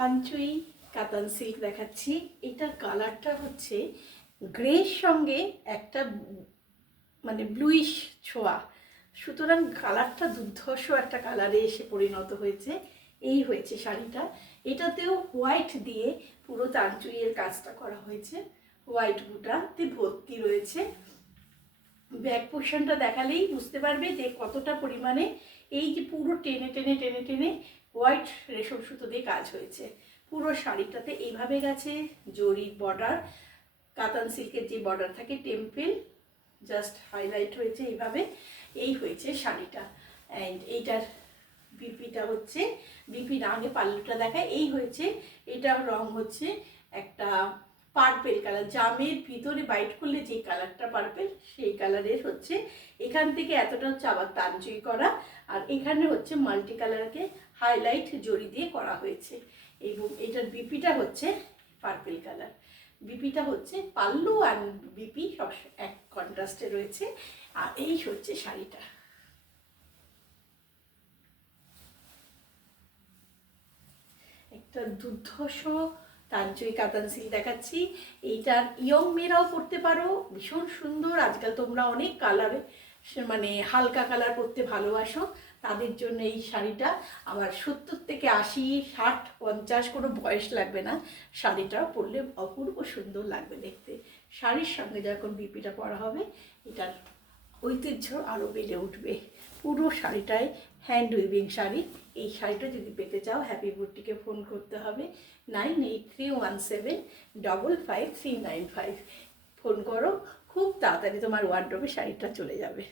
কাঞ্চুই কাতান সিল্ক দেখাচ্ছি। এটার কালারটা হচ্ছে গ্রের সঙ্গে একটা মানে ব্লুইশ ছোঁয়া, সুতরাং কালারটা দুর্ধর্ষ একটা কালারে এসে পরিণত হয়েছে। এই হয়েছে শাড়িটা। এটাতেও হোয়াইট দিয়ে পুরো তানচুইয়ের কাজটা করা হয়েছে, হোয়াইট বুটাতে ভর্তি রয়েছে। ব্যাক পোর্শনটা দেখালেই বুঝতে পারবে যে কতটা পরিমাণে এই যে পুরো টেনে টেনে টেনে টেনে হোয়াইট রেশম সুতো দিয়ে কাজ হয়েছে। পুরো শাড়িটাতে এইভাবে গেছে জরির বর্ডার, কাতান সিল্কের যে বর্ডার থাকে টেম্পেল জাস্ট হাইলাইট হয়েছে এইভাবে। এই হয়েছে শাড়িটা। অ্যান্ড এইটার বিপিটা হচ্ছে, বিপি না আগে পাল্লুটা দেখায়। এই হয়েছে, এটার রং হচ্ছে একটা পার্পেল কালার, জামের ভিতরে বাইট করলে যে কালারটা পার্পেল সেই কালারের হচ্ছে। এখান থেকে এতটা হচ্ছে আবার তানচুই করা, আর এখানে হচ্ছে মাল্টি কালারকে হাইলাইট জরি দিয়ে করা হয়েছে। এবং এটার বিপিটা হচ্ছে পার্পেল কালার। বিপিটা হচ্ছে পাল্লু আর বিপি সব এক কন্ট্রাস্টে রয়েছে। আর এই হচ্ছে শাড়িটা। একটা দুর্ধর্ষ তানচুই কাতান সিল্ক দেখাচ্ছি। এইটার ইয়ং মেয়েরাও পরতে পারো, ভীষণ সুন্দর। আজকাল তোমরা অনেক কালারে মানে হালকা কালার পরতে ভালোবাসো, তাদের জন্য এই শাড়িটা। আবার 70 থেকে 80, 60, 50 কোনো বয়স লাগবে না, শাড়িটা পরলে অপূর্ব সুন্দর লাগবে দেখতে। শাড়ির সঙ্গে যখন বিপিটা পরা হবে এটার ঐতিহ্য আরও বেড়ে উঠবে। পুরো শাড়িটায় হ্যান্ড উইভিং শাড়ি। এই শাড়িটা যদি পেতে চাও হ্যাপি বুটিকে ফোন করতে হবে 9831755395। ফোন করো, খুব তাড়াতাড়ি তোমার ওয়ার্ডরোবে শাড়িটা চলে যাবে।